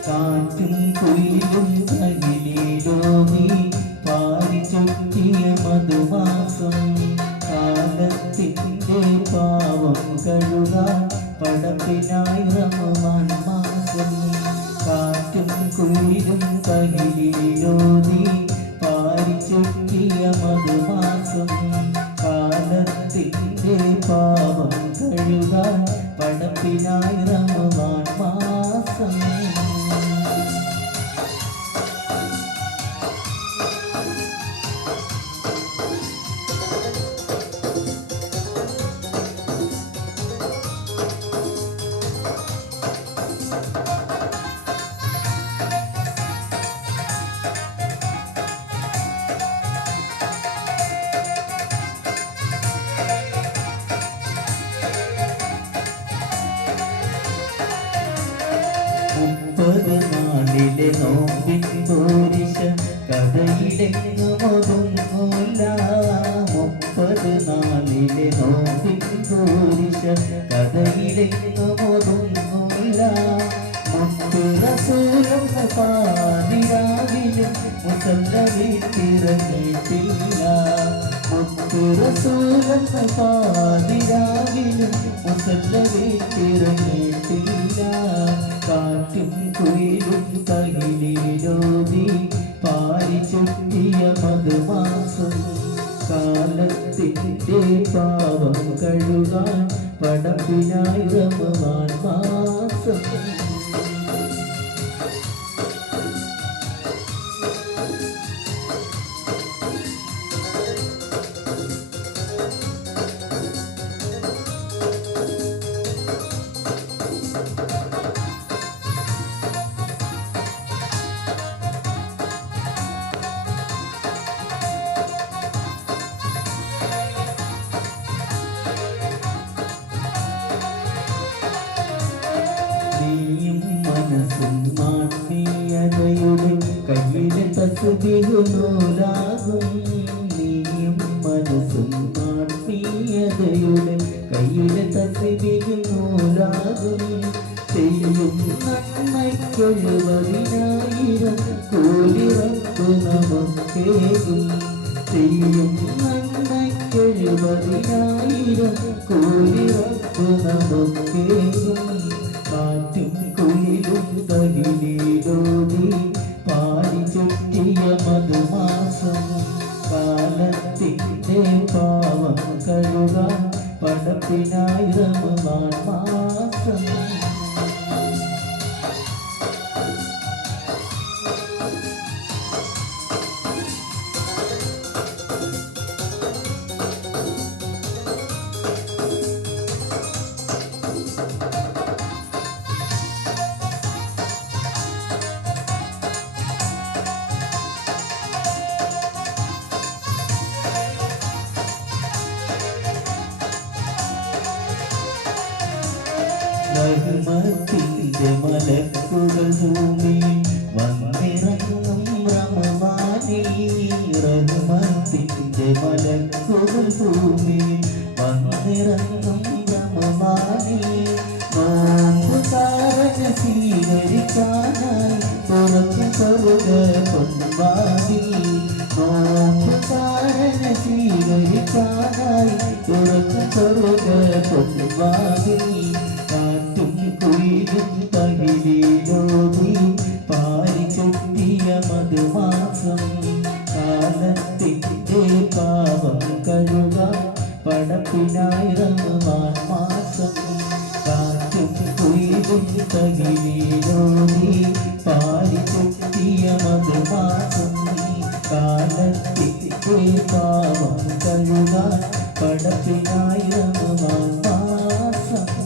കാറ്റും കുയിലും കയ്യിലോമി പാരിച്ചൊറ്റിയ മധുമാസം കാലത്തിൻ്റെ പാവം കഴുകാൻ പടപ്പിനായി റമദാൻ മാസം കാറ്റും കുയിലും കയ്യിലോമി പാരിച്ചൊറ്റിയ മധുമാസം കാലത്തിൻ്റെ പാവം കഴുകാൻ പടപ്പിനായി റമദാൻ മാസം മുപ്പത് നാളിലെ നോമ്പിൻ പോരിശ കഥയിലെങ്ങുമൊതുങ്ങൂല 30 നാളിലെ നോമ്പിൻ പോരിശ കഥയിലെങ്ങുമൊതുങ്ങൂല മുത്ത് റസൂലും പാതിരാവിലും മുസല്ല വീട്ടിറങ്ങിയിട്ടില്ല മുത്ത് റസൂലും പാതിരാവിലും മുസല്ല വീട്ടിറങ്ങിയിട്ടില്ല കാറ്റും കുയിലും കയ്യിലോതി പാരിച്ചൊറ്റിയ മധുമാസം കാലത്തിൻ്റെ പാവം കഴുകാൻ പടപ്പിനായി റമദാൻ മാസം മനസ്സും ആത്മീയതയുടെ കയ്യിലെ തസ്ബീഹുനൂലാകും നീയും മനസ്സും ആത്മീയതയുടെ കയ്യിലെ തസ്ബീഹുനൂലാകും ചെയ്യും നന്മയ്ക്കൊഴുപതിനായിരം കൂലി റബ്ബ് നമുക്കേകും ചെയ്യും നന്മയ്ക്കൊഴുപതിനായിരം കൂലി റബ്ബ് നമുക്കേകും കാറ്റും കുയിലും കയ്യിലോതി പാരിച്ചൊറ്റിയ മധുമാസം കാലത്തിൻ്റെ പാവം കഴുകാൻ പടപ്പിനായി റമദാൻ മാസം റഹ്മത്തിൻ്റെ മലക്കുകൾ ഭൂമിയിൽ വന്നിറങ്ങും റമദാനിൽ റഹ്മത്തിൻ്റെ മലക്കുകൾ ഭൂമിയിൽ വന്നിറങ്ങും റമദാനിൽ നോമ്പുകാരനെ സ്വീകരിക്കാനായി തുറക്കും സ്വർഗ്ഗ പൊൻവാതിൽ നോമ്പുകാരനെ സ്വീകരിക്കാനായി തുറക്കും സ്വർഗ്ഗ പൊൻവാതിൽ കാറ്റും കുയിലും കയ്യിലോതി പാരിച്ചൊറ്റിയ മധുമാസം കാലത്തിൻ്റെ പാവം കഴുകാൻ പടപ്പിനായി റമദാൻ മാസം കാറ്റും കുയിലും കയ്യിലോതി പാരിച്ചൊറ്റിയ മധുമാസം കാലത്തിൻ്റെ പാവം കഴുകാൻ പടപ്പിനായി റമദാൻ മാസം